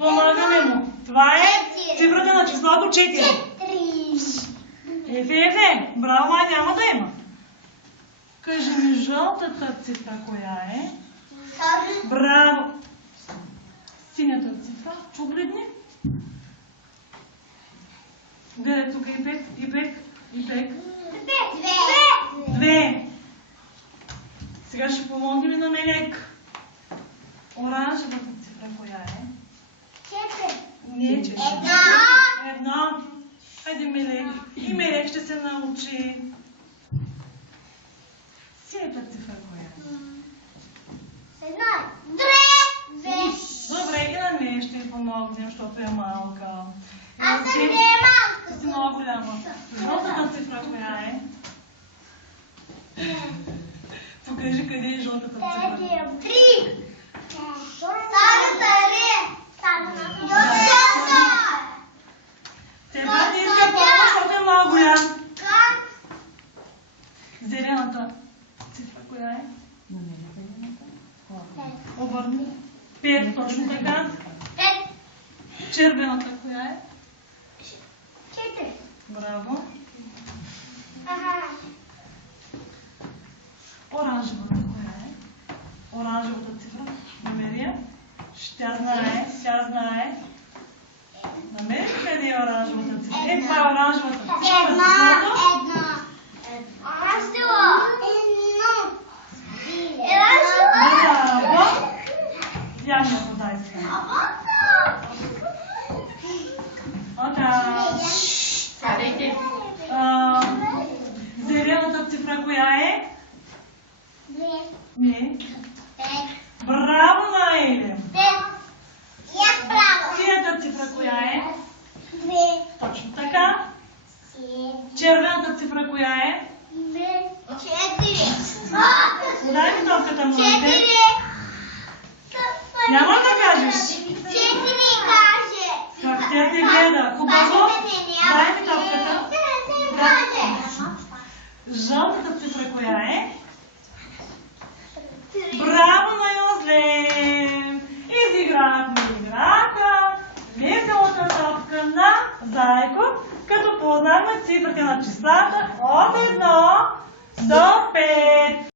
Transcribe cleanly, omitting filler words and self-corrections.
Помагаме му. Това е цифрата на числото 4. Ефе, браво, май няма да има. Кажи ми жълтата цифра коя е? Браво. Синята цифра, погледни. Гледай тук и пек. 2. Сега ще помогнем и на Мелек. Оранжевата цифра коя е? 4. Не, 4. 1. Хайде, Мелек. И Мелек ще се научи. Синята цифра коя е? 2. Добре, и на нея ще й помогнем, защото е малка. Аз съм не е малка. Ти си много голяма. Жълтата цифра коя е? Покажи къде е жълтата цифра. 3. Сега ти иска помощ, защото е много голям. Зелената цифра коя е? Обърни. 5, точно така. Червената коя е? 4. Браво. Оранжевата коя е? Оранжевата цифра. Намери я. Тя знае. Намери къде е оранжевата цифра? Това е оранжевата цифра. Браво. Я ми я подай сега. Зелената цифра коя е? Не. Браво на Елем. Синята цифра коя е? Точно така. Червената цифра коя е? 4. Дай ми топката, моите. Няма да кажеш. 4 каже. Как тя те гледа? Хубаво. Дай ми топката. Жълтата цифра коя е? Браво на Йозлем! Изиграхме играта веселата топка на Зайко, като познахме цифрите на числата от 1 до 5.